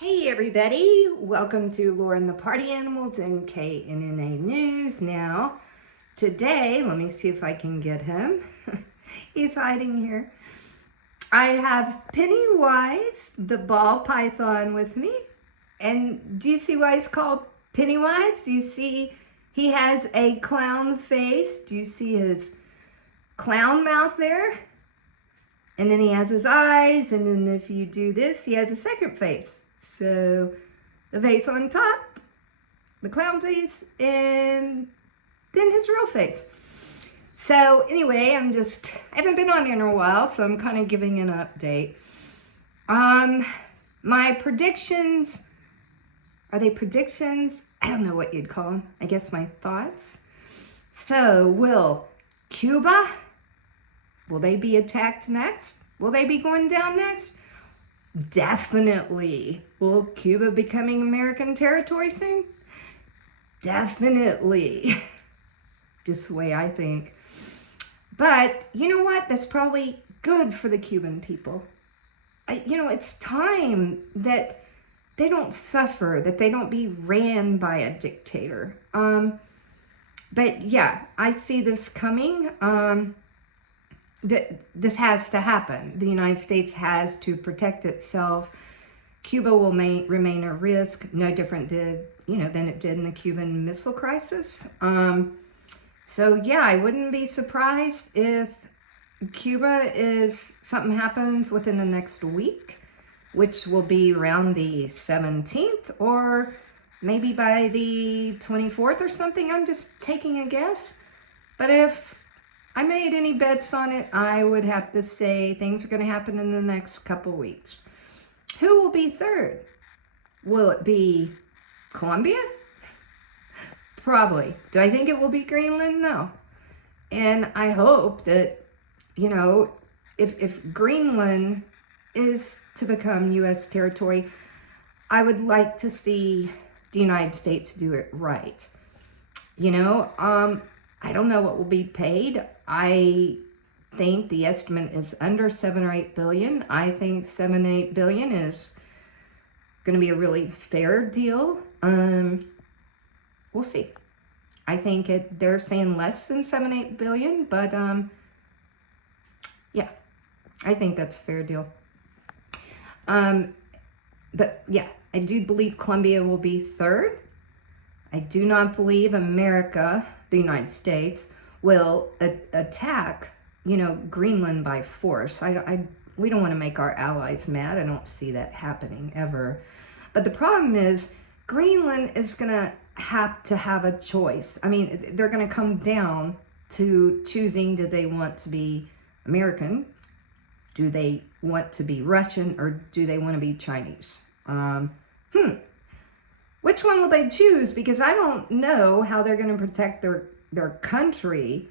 Hey everybody, welcome to Laura and the Party Animals and KNNA News. Now, today, let me see if I can get him. He's hiding here. I have Pennywise, the ball python, with me. And do you see why he's called Pennywise? Do you see he has a clown face? Do you see his clown mouth there? And then he has his eyes, and then if you do this, he has a second face. So the face on top, the clown face, and then his real face. So anyway, I haven't been on there in a while, so I'm kind of giving an update. My predictions, are they predictions? I don't know what you'd call them. I guess my thoughts. So will Cuba, will they be attacked next? Will they be going down next? Definitely. Will Cuba becoming American territory soon? Definitely. Just the way I think. But you know what? That's probably good for the Cuban people. It's time that they don't suffer, that they don't be ran by a dictator. But yeah, I see this coming. This has to happen. The United States has to protect itself. Cuba will remain a risk, no different than it did in the Cuban Missile Crisis. So yeah, I wouldn't be surprised if something happens within the next week, which will be around the 17th or maybe by the 24th or something. I'm just taking a guess. But if I made any bets on it, I would have to say things are going to happen in the next couple weeks. Who will be third? Will it be Colombia? Probably. Do I think it will be Greenland? No. And I hope that, if Greenland is to become U.S. territory, I would like to see the United States do it right. I don't know what will be paid. I think the estimate is under 7 or 8 billion. I think 7, 8 billion is going to be a really fair deal. We'll see. I think they're saying less than 7, 8 billion, but yeah, I think that's a fair deal. But yeah, I do believe Colombia will be third. I do not believe America, the United States, will attack, Greenland by force. We don't want to make our allies mad. I don't see that happening ever. But the problem is Greenland is going to have a choice. I mean, they're going to come down to choosing, do they want to be American? Do they want to be Russian? Or do they want to be Chinese? Which one will they choose? Because I don't know how they're going to protect their country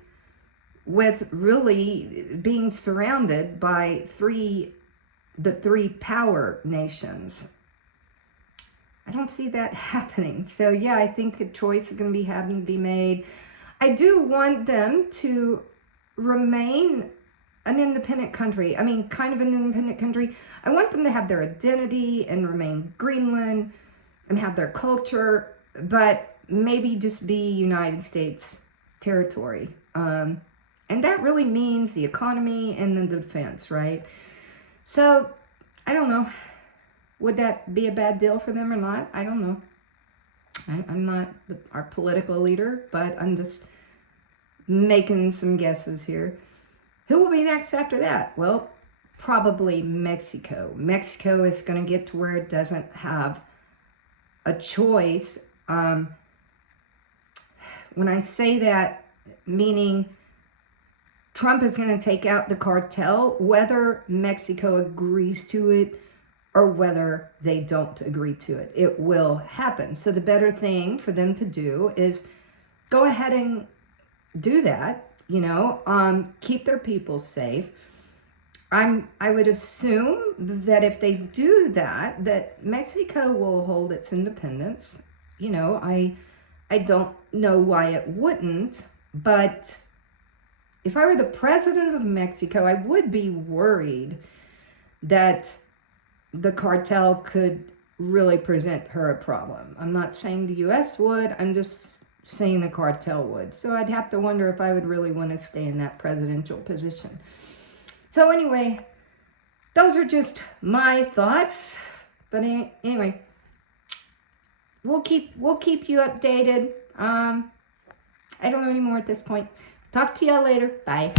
with really being surrounded by the three power nations. I don't see that happening. So yeah, I think a choice is going to be having to be made. I do want them to remain an independent country. I mean, kind of an independent country. I want them to have their identity and remain Greenland and have their culture, but maybe just be United States territory. And that really means the economy and the defense, right? So, I don't know. Would that be a bad deal for them or not? I don't know. I'm not our political leader, but I'm just making some guesses here. Who will be next after that? Well, probably Mexico. Mexico is going to get to where it doesn't have a choice. When I say that, meaning Trump is going to take out the cartel, whether Mexico agrees to it or whether they don't agree to it. It will happen. So the better thing for them to do is go ahead and do that, keep their people safe. I would assume that if they do that Mexico will hold its independence. I don't know why it wouldn't, but if I were the president of Mexico, I would be worried that the cartel could really present her a problem. I'm not saying the U.S. would. I'm just saying the cartel would. So I'd have to wonder if I would really want to stay in that presidential position. So anyway, those are just my thoughts. But anyway, we'll keep you updated. I don't know anymore at this point. Talk to y'all later. Bye.